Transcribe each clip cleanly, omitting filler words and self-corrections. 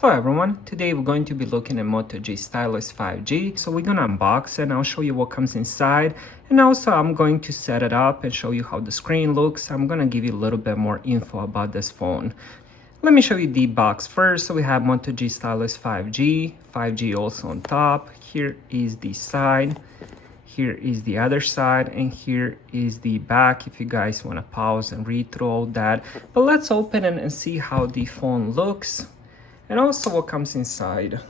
Hello everyone, today we're going to be looking at Moto G Stylus 5G. So we're gonna unbox it and I'll show you what comes inside. And also I'm going to set it up and show you how the screen looks. I'm gonna give you a little bit more info about this phone. Let me show you the box first. So we have Moto G Stylus 5G, 5G also on top. Here is the side, here is the other side, and here is the back if you guys wanna pause and read through all that. But let's open it and see how the phone looks. And also what comes inside.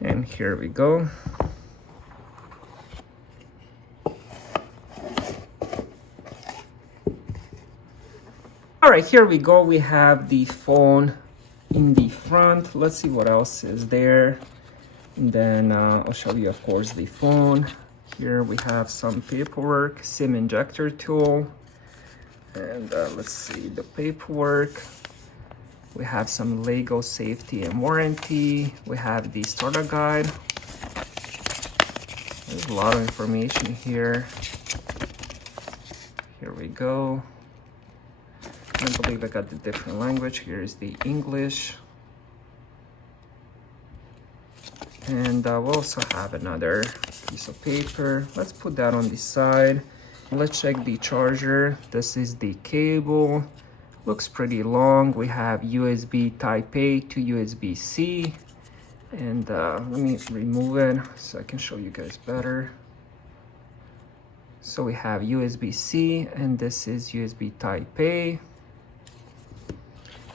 And here we go. All right, here we go. We have the phone in the front. Let's see what else is there. And then I'll show you, of course, the phone. Here we have some paperwork, SIM injector tool, and let's see the paperwork. We have some Lego safety and warranty. We have the starter guide. There's a lot of information here. Here we go. I believe I got the different language. Here is the English. And we'll also have another piece of paper. Let's put that on the side. Let's check the charger. This is the cable. Looks pretty long. We have USB Type A to USB-C. And let me remove it so I can show you guys better. So we have USB-C and this is USB Type A.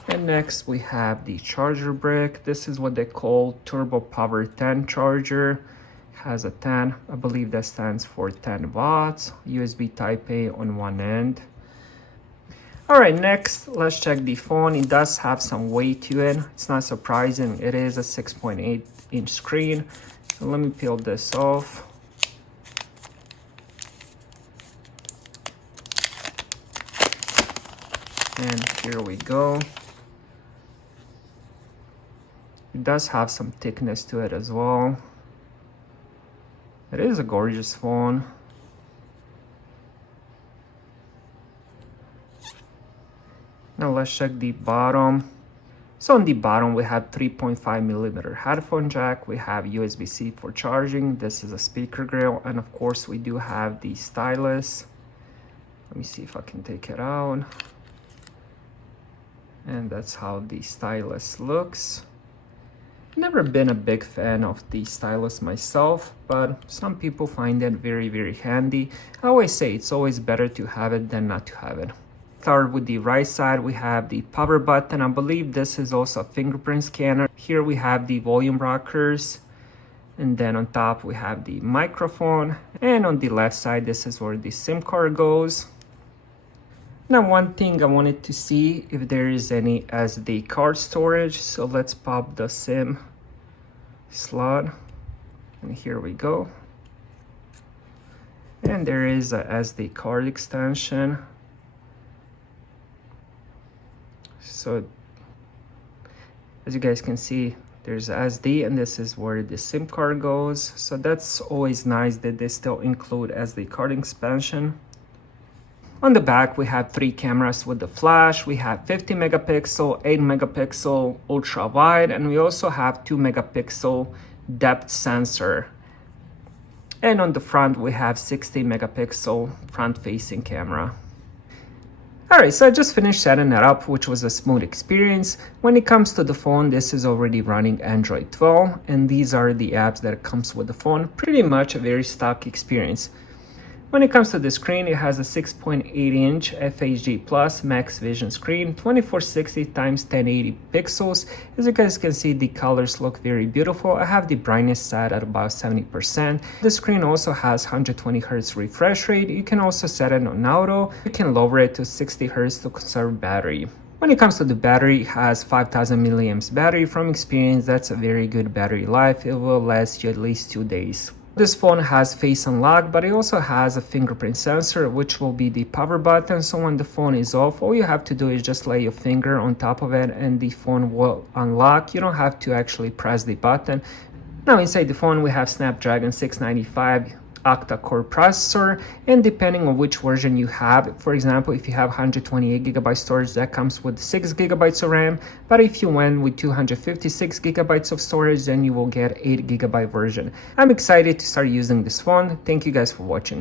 And next we have the charger brick. This is what they call Turbo Power 10 charger. Has a 10, I believe that stands for 10 watts. USB Type A on one end. All right, next let's check the phone. It does have some weight to it. It's not surprising. It is a 6.8-inch screen. So let me peel this off. And here we go. It does have some thickness to it as well. It is a gorgeous phone. Now let's check the bottom. So on the bottom we have 3.5mm headphone jack. We have USB-C for charging. This is a speaker grill. And of course we do have the stylus. Let me see if I can take it out. And that's how the stylus looks. Never been a big fan of the stylus myself, but some people find it very, very handy. I always say it's always better to have it than not to have it. Start with the right side, we have the power button. I believe this is also a fingerprint scanner. Here we have the volume rockers. And then on top we have the microphone. And on the left side, this is where the SIM card goes. Now one thing I wanted to see if there is any SD card storage. So let's pop the SIM slot. And here we go. And there is a SD card extension. So as you guys can see, there's SD and this is where the SIM card goes. So that's always nice that they still include SD card expansion. On the back, we have 3 cameras with the flash. We have 50 megapixel, 8 megapixel ultra wide, and we also have 2 megapixel depth sensor. And on the front, we have 60 megapixel front facing camera. All right, so I just finished setting it up, which was a smooth experience. When it comes to the phone, this is already running Android 12, and these are the apps that comes with the phone. Pretty much a very stock experience. When it comes to the screen, it has a 6.8-inch FHD Plus Max Vision screen, 2460 x 1080 pixels. As you guys can see, the colors look very beautiful. I have the brightness set at about 70%. The screen also has 120 Hz refresh rate. You can also set it on auto. You can lower it to 60 Hz to conserve battery. When it comes to the battery, it has 5000 milliamps battery. From experience, that's a very good battery life. It will last you at least 2 days. This phone has face unlock, but it also has a fingerprint sensor, which will be the power button. So when the phone is off, all you have to do is just lay your finger on top of it and the phone will unlock. You don't have to actually press the button. Now inside the phone, we have Snapdragon 695 octa-core processor, and depending on which version you have, for example, if you have 128GB storage, that comes with 6GB of RAM, but if you went with 256GB of storage, then you will get 8GB version. I'm excited to start using this phone. Thank you guys for watching.